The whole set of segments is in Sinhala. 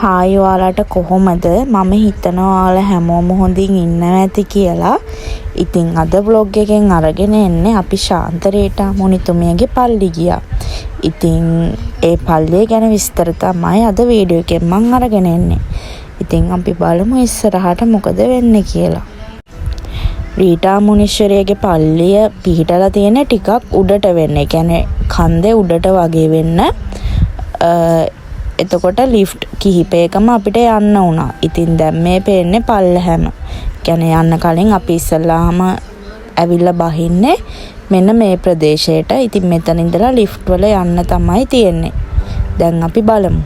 හායි ඔයාලට කොහොමද? මම හිතනවා ඔයාලා හැමෝම හොඳින් ඉන්නවා ඇති කියලා. ඉතින් අද vlog එකෙන් අරගෙන එන්නේ අපි ශාන්තරේට මුනිතුමියගේ පල්ලි ගියා. ඉතින් ඒ පල්ලිය ගැන විස්තර තමයි අද වීඩියෝ එකෙන් මම අරගෙන එන්නේ. ඉතින් අපි බලමු ඉස්සරහට මොකද වෙන්නේ කියලා. රීටා මුනීශ්වරයාගේ පල්ලිය පිහිටලා තියෙන ටිකක් උඩට වෙන්න. ඒ කියන්නේ කන්දේ උඩට වගේ වෙන්න. එතකොට ලිෆ්ට් කිහිපයකම අපිට යන්න වුණා. ඉතින් දැන් මේ පේන්නේ පල්ලහැම. කියන්නේ යන්න කලින් අපි ඉස්සල්ලාම ඇවිල්ලා බහින්නේ මෙන්න මේ ප්‍රදේශයට. ඉතින් මෙතන ඉඳලා ලිෆ්ට් වල යන්න තමයි තියෙන්නේ. දැන් අපි බලමු.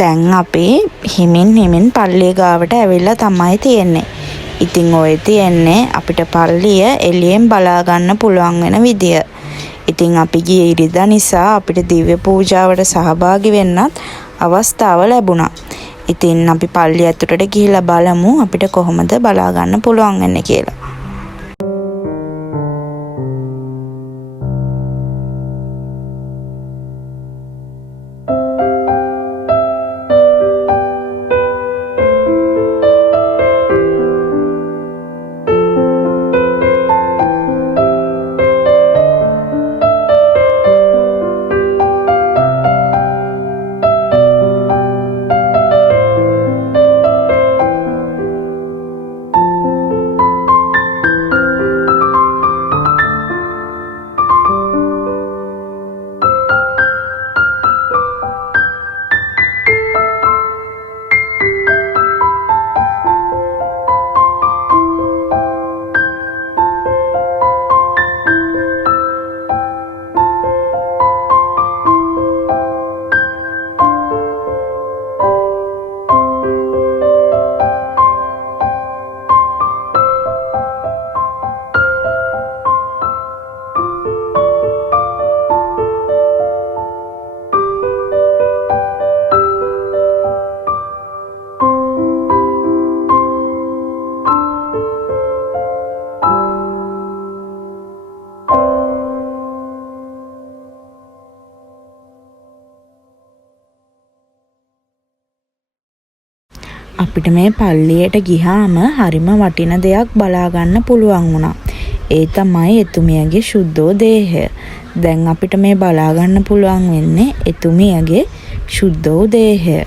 දැන් අපි හිමින් පල්ලිය ගාවට ඇවිල්ලා තමයි තියෙන්නේ. ඉතින් ඔය තියෙන්නේ අපිට පල්ලිය එළියෙන් බලා ගන්න පුළුවන් වෙන විදිය. ඉතින් අපි ගියේ ඉරිදා නිසා අපිට දිව්‍ය පූජාවට සහභාගී වෙන්නත් අවස්ථාව ලැබුණා. ඉතින් අපි පල්ලිය ඇතුළට ගිහිල්ලා බලමු අපිට කොහොමද බලා ගන්න පුළුවන් වෙන්නේ කියලා. අපිට මේ පල්ලියට ගිහාම හරිම වටින දෙයක් බලා ගන්න පුළුවන් වුණා. ඒ තමයි එතුමියගේ සුද්ධෝ දේහය. දැන් අපිට මේ බලා ගන්න පුළුවන් වෙන්නේ එතුමියගේ ශුද්ධ වූ දේහය.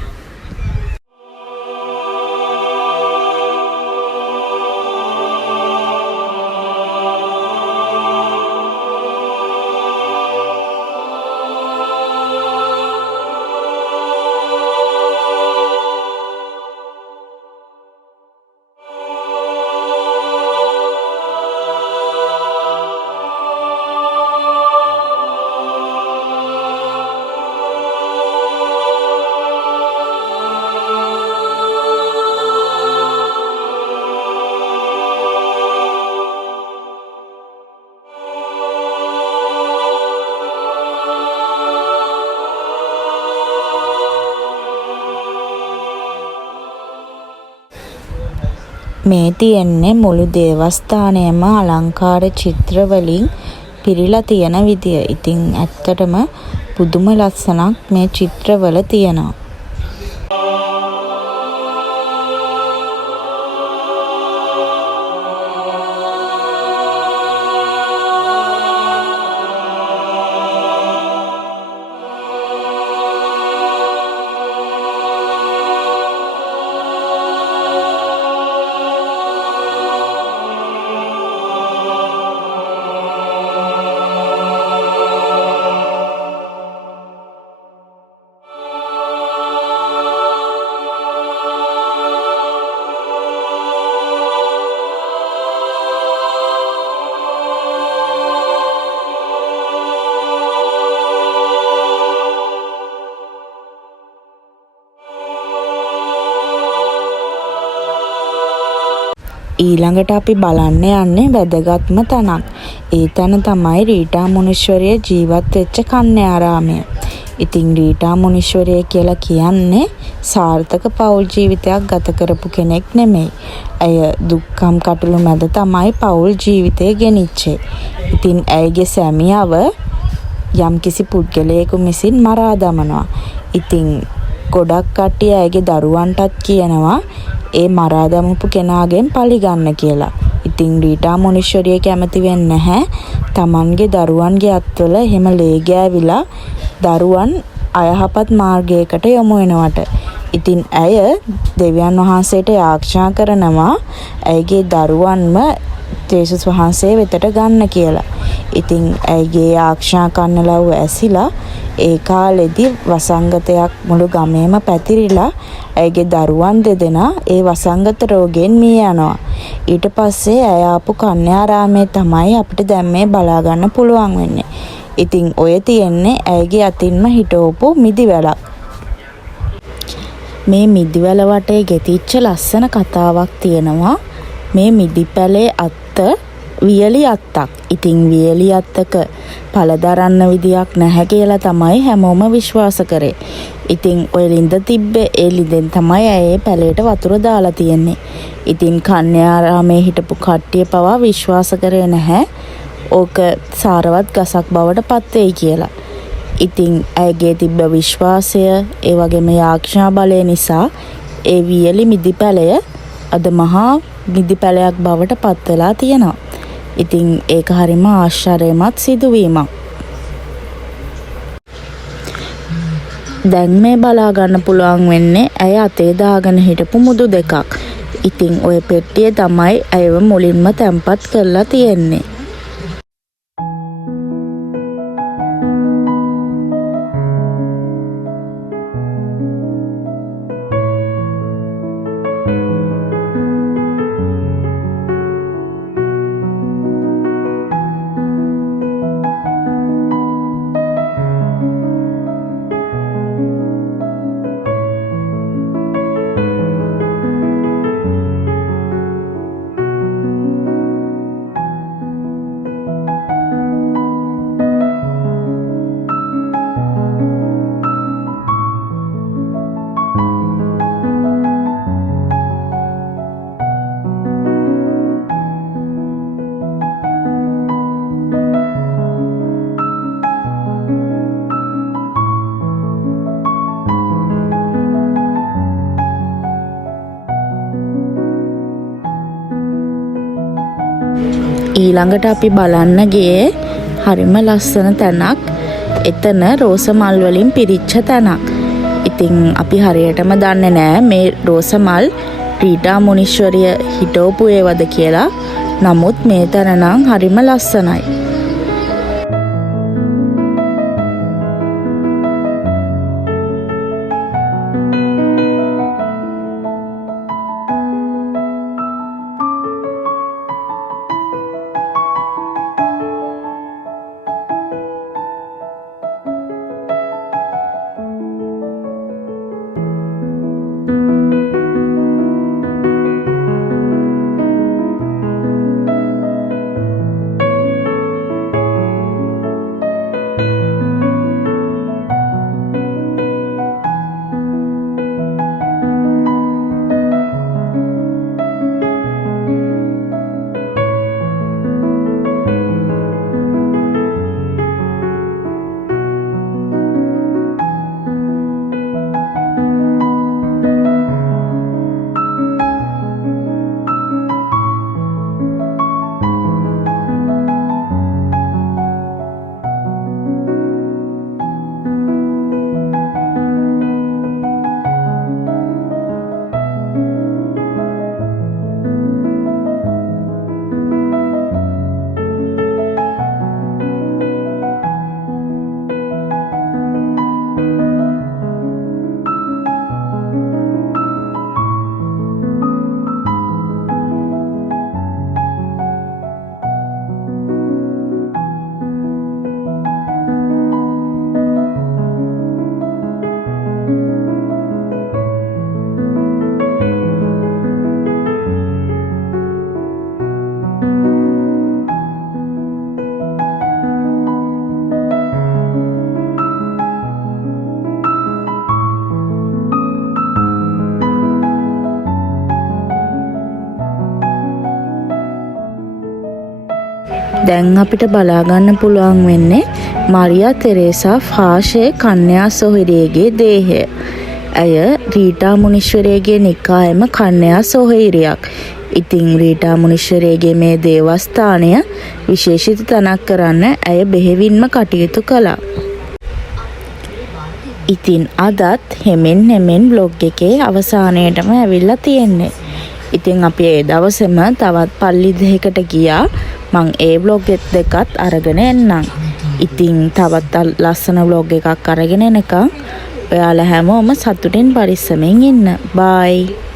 මේ තියෙන්නේ මුළු දේවස්ථානයම අලංකාර චිත්‍ර වලින් පිරීලා තියෙන විදිය. ඉතින් ඇත්තටම පුදුම ලස්සනක් මේ චිත්‍රවල තියෙනවා. ඊළඟට අපි බලන්න යන්නේ වැදගත්ම තැනක්. ඒ තැන තමයි රීටා මුනීශ්වරය ජීවත් වෙච්ච කන්‍යාරාමය. ඉතින් රීටා මුනීශ්වරය කියලා කියන්නේ සාර්ථක පෞල් ජීවිතයක් ගත කරපු කෙනෙක් නෙමෙයි. ඇය දුක්ඛම් කටළු මැද තමයි පෞල් ජීවිතය ගෙනිච්චේ. ඉතින් ඇයගේ සැමියව යම්කිසි පුද්ගලයෙකු විසින් මරා දමනවා. ඉතින් ගොඩක් කට්ටිය ඇයගේ දරුවන්ටත් කියනවා ඒ මරා දමපු කෙනාගෙන් පලි ගන්න කියලා. ඉතින් රීටා මුනීශ්වරිය කැමති වෙන්නේ නැහැ තමන්ගේ දරුවන්ගේ අත්වල එහෙම ලේ ගෑවිලා දරුවන් අයහපත් මාර්ගයකට යොමු වෙනවට. ඉතින් ඇය දෙවියන් වහන්සේට යාඥා කරනවා ඇයගේ දරුවන්ම ජේසුස් වහන්සේ වෙතට ගන්න කියලා. ඉතින් ඇයගේ යාඥා කරන ලව්ව ඇසිලා ඒ කාලෙදී වසංගතයක් මුළු ගමේම පැතිරිලා ඇයගේ දරුවන් දෙදෙනා ඒ වසංගත රෝගයෙන් මිය යනවා. ඊට පස්සේ ඇය ආපු කන්‍යාරාමයේ තමයි අපිට දැන් මේ බලා ගන්න පුළුවන් වෙන්නේ. ඉතින් ඔය තියෙන්නේ ඇයගේ අතින්ම හිටවපු මිදිවැලක්. මේ මිදිවැල වටේ ගෙතිච්ච ලස්සන කතාවක් තියෙනවා. මේ මිදිපැලේ අත්ත වියලි අත්තක්. ඉතින් වියලි අත්තක පළදරන්න විදියක් නැහැ කියලා තමයි හැමෝම විශ්වාස කරේ. ඉතින් ඔය ලින්ද තිබ්බේ ඒ ලින්දෙන් තමයි ඇය පැලේට වතුර දාලා තියෙන්නේ. ඉතින් කන්‍යාරාමේ හිටපු කට්ටිය පවා විශ්වාස කරේ නැහැ ඕක සාරවත් ගසක් බවට පත් වෙයි කියලා. ඉතින් ඇයගේ තිබ්බ විශ්වාසය ඒ වගේම යාඥා බලය නිසා ඒ වියලි මිදිපැලය අද මහා මිදිපැලයක් බවට පත් වෙලා තියෙනවා. ඉතින් ඒක හරිම ආශ්චර්යමත් සිදුවීමක්. දැන් මේ බලා ගන්න පුළුවන් වෙන්නේ ඇය අතේ දාගෙන හිටපු මුදු දෙකක්. ඉතින් ඔය පෙට්ටිය තමයි ඇයව මුලින්ම තැම්පත් කරලා තියෙන්නේ. ඊළඟට අපි බලන්න ගියේ හරිම ලස්සන තැනක්. එතන රෝස මල් වලින් පිරිච්ච තැනක්. ඉතින් අපි හරියටම දන්නේ නැහැ මේ රෝස මල් රීටා මුනීශ්වරිය හිටවපු ඒවද කියලා. නමුත් මේ තැන නම් හරිම ලස්සනයි. දැන් අපිට බලා ගන්න පුළුවන් වෙන්නේ මරියා තෙරේසා ෆාෂේ කන්‍යා සොහොයුරියගේ දේහය. ඇය රීටා මුනීශ්වරයගේ නිකායේම කන්‍යා සොහොයුරියක්. ඉතින් රීටා මුනීශ්වරයගේ මේ දේවස්ථානය විශේෂිත තැනක් කරන්න ඇය බෙහෙවින්ම කටයුතු කළා. ඉතින් අදත් හෙමෙන් බ්ලොග් එකේ අවසානයටම ඇවිල්ලා තියෙන්නේ. ඉතින් අපි ඒ දවසේම තවත් පල්ලි දෙකකට ගියා. මං ඒ බ්ලොග් දෙකත් අරගෙන එන්නම්. ඉතින් තවත් ලස්සන බ්ලොග් එකක් අරගෙන එනකම් ඔයාලා හැමෝම සතුටින් පරිස්සමෙන් ඉන්න. බයි.